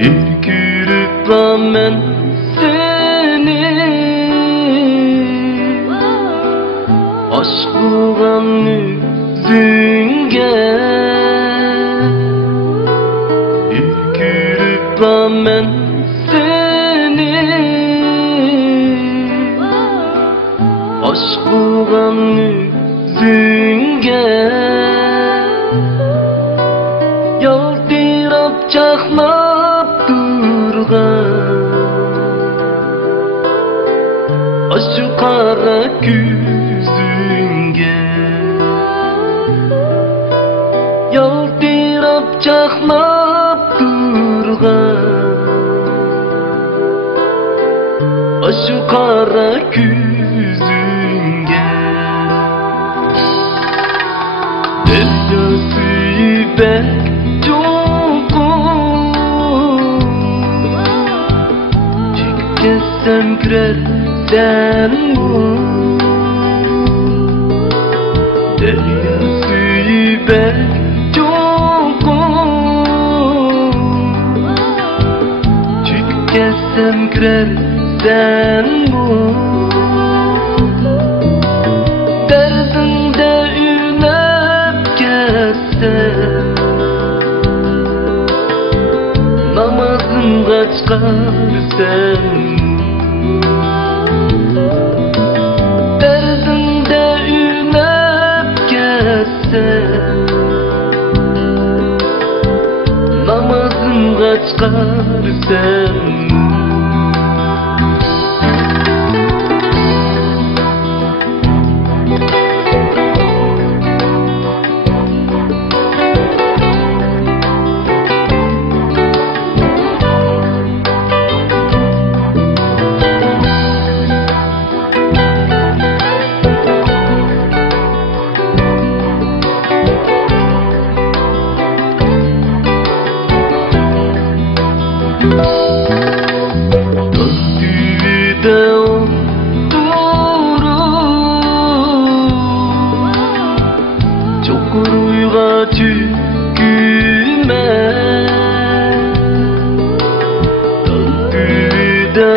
Ürkürüp ben seni aşk kılgan yüzüңe. Ürkürüp ben seni aşk kılgan yüzüңe. Yaltırap çaknap durgan aşk kara küzüңe. Yaltırap çaknap durgan aşk kara küzüңe. Derya süyübek Çekesem kürersen bu derya süyübek Çekesem kürersen bu derdinde ünep kessem namazın kaçkarsen. Derdinde ünep kessem namazın kaçkarsen. Döndüğüde oturup Çukuruyga tüküme. Döndüğüde